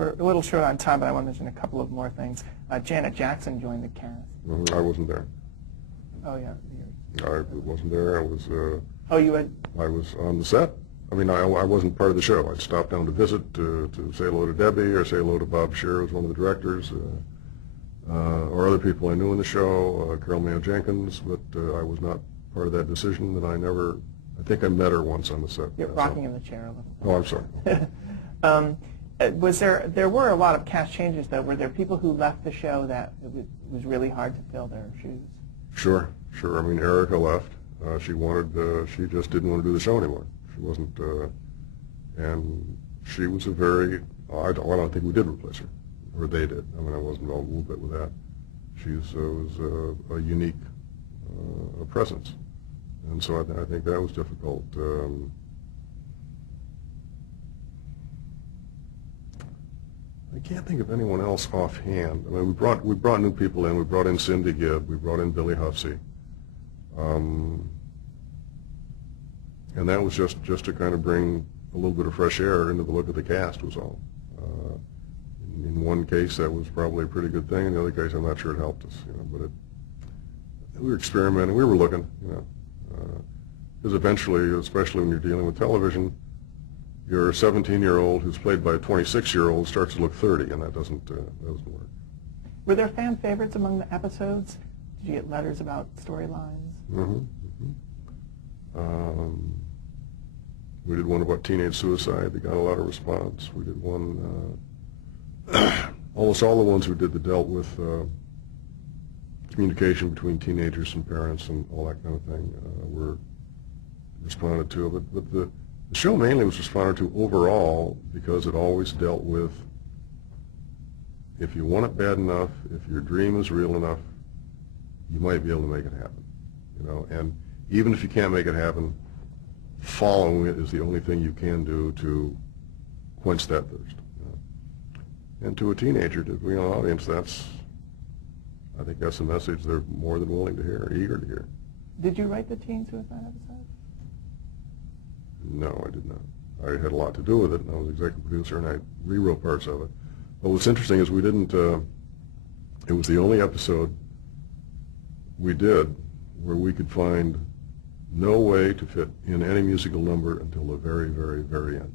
We're a little short on time, but I want to mention a couple of more things. Janet Jackson joined the cast. I wasn't there. Oh, yeah. I wasn't there. I was. Oh, you had. I was on the set. I mean, I wasn't part of the show. I'd stopped down to visit to say hello to Debbie or say hello to Bob Scheer, who's one of the directors, or other people I knew in the show, Carol Mayo Jenkins, but I was not part of that decision. And I think I met her once on the set. You're rocking in the chair a little. Oh, I'm sorry. There were a lot of cast changes, though. Were there people who left the show that it was really hard to fill their shoes? Sure. I mean, Erica left. She just didn't want to do the show anymore. She wasn't, and she was a very, I don't think we did replace her, or they did. I mean, I was involved a little bit with that. She was a unique presence, and so I think that was difficult. I can't think of anyone else offhand. I mean, we brought new people in. We brought in Cindy Gibb. We brought in Billy Huffsey. And that was just to kind of bring a little bit of fresh air into the look of the cast was all. In one case, that was probably a pretty good thing. In the other case, I'm not sure it helped us. But we were experimenting. We were looking. Because eventually, especially when you're dealing with television, your 17-year-old who's played by a 26-year-old starts to look 30, and that doesn't work. Were there fan favorites among the episodes? Did you get letters about storylines? We did one about teenage suicide that got a lot of response. We did one, almost all the ones we did that dealt with communication between teenagers and parents and all that kind of thing were responded to. But the show mainly was responded to overall because it always dealt with, if you want it bad enough, if your dream is real enough, you might be able to make it happen. And even if you can't make it happen, following it is the only thing you can do to quench that thirst. And to a teenager, to an audience, I think that's a message they're more than willing to hear, eager to hear. Did you write the teen suicide episode? No, I did not. I had a lot to do with it, and I was executive producer, and I rewrote parts of it. But what's interesting is we didn't, it was the only episode we did where we could find no way to fit in any musical number until the very, very, very end.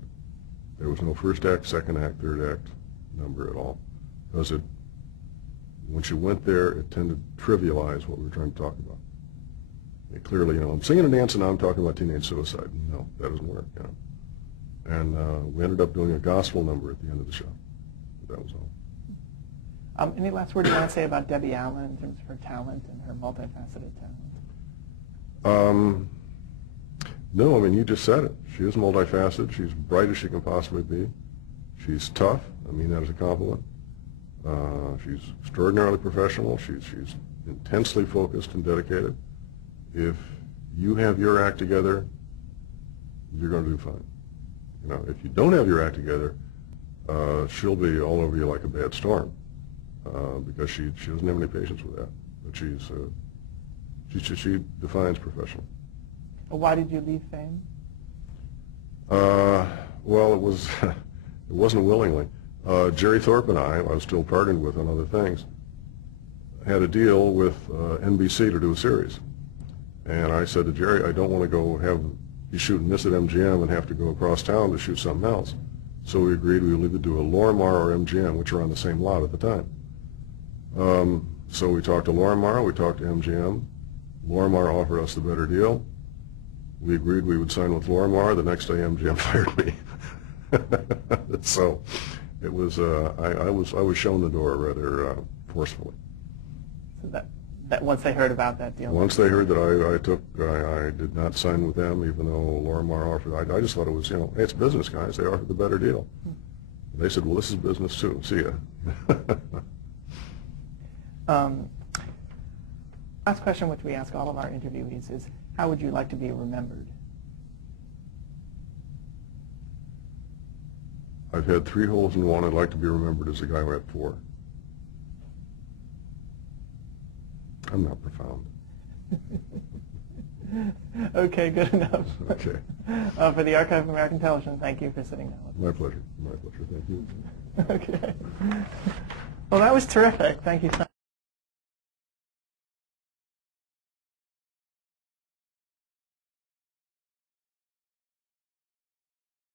There was no first act, second act, third act number at all. Because once you went there, it tended to trivialize what we were trying to talk about. Clearly, I'm singing and dancing, now I'm talking about teenage suicide. No, that doesn't work. And we ended up doing a gospel number at the end of the show. That was all. Any last word you want to say about Debbie Allen in terms of her talent and her multifaceted talent? No, I mean, you just said it. She is multifaceted. She's bright as she can possibly be. She's tough. I mean that as a compliment. She's extraordinarily professional. She's intensely focused and dedicated. If you have your act together, you're going to do fine. If you don't have your act together, she'll be all over you like a bad storm because she doesn't have any patience with that. But she defines professional. Why did you leave Fame? Well, it wasn't willingly. Jerry Thorpe and I was still partnered with on other things, had a deal with NBC to do a series. And I said to Jerry, I don't want to go be shooting this at MGM and have to go across town to shoot something else. So we agreed we would either do a Lorimar or MGM, which were on the same lot at the time. So we talked to Lorimar, we talked to MGM. Lorimar offered us the better deal. We agreed we would sign with Lorimar. The next day MGM fired me. So it was, I was shown the door rather forcefully. So that once they heard about that deal? Once they heard that I did not sign with them, even though Lorimar offered, I just thought it was, hey, it's business, guys. They offered the better deal. They said, well, this is business too. See ya. Last question, which we ask all of our interviewees, is how would you like to be remembered? I've had 3 holes in 1. I'd like to be remembered as the guy who had 4. I'm not profound. Okay, good enough. Okay. For the Archive of American Television, thank you for sitting down with me. My pleasure. My pleasure. Thank you. Okay. Well, that was terrific. Thank you so much.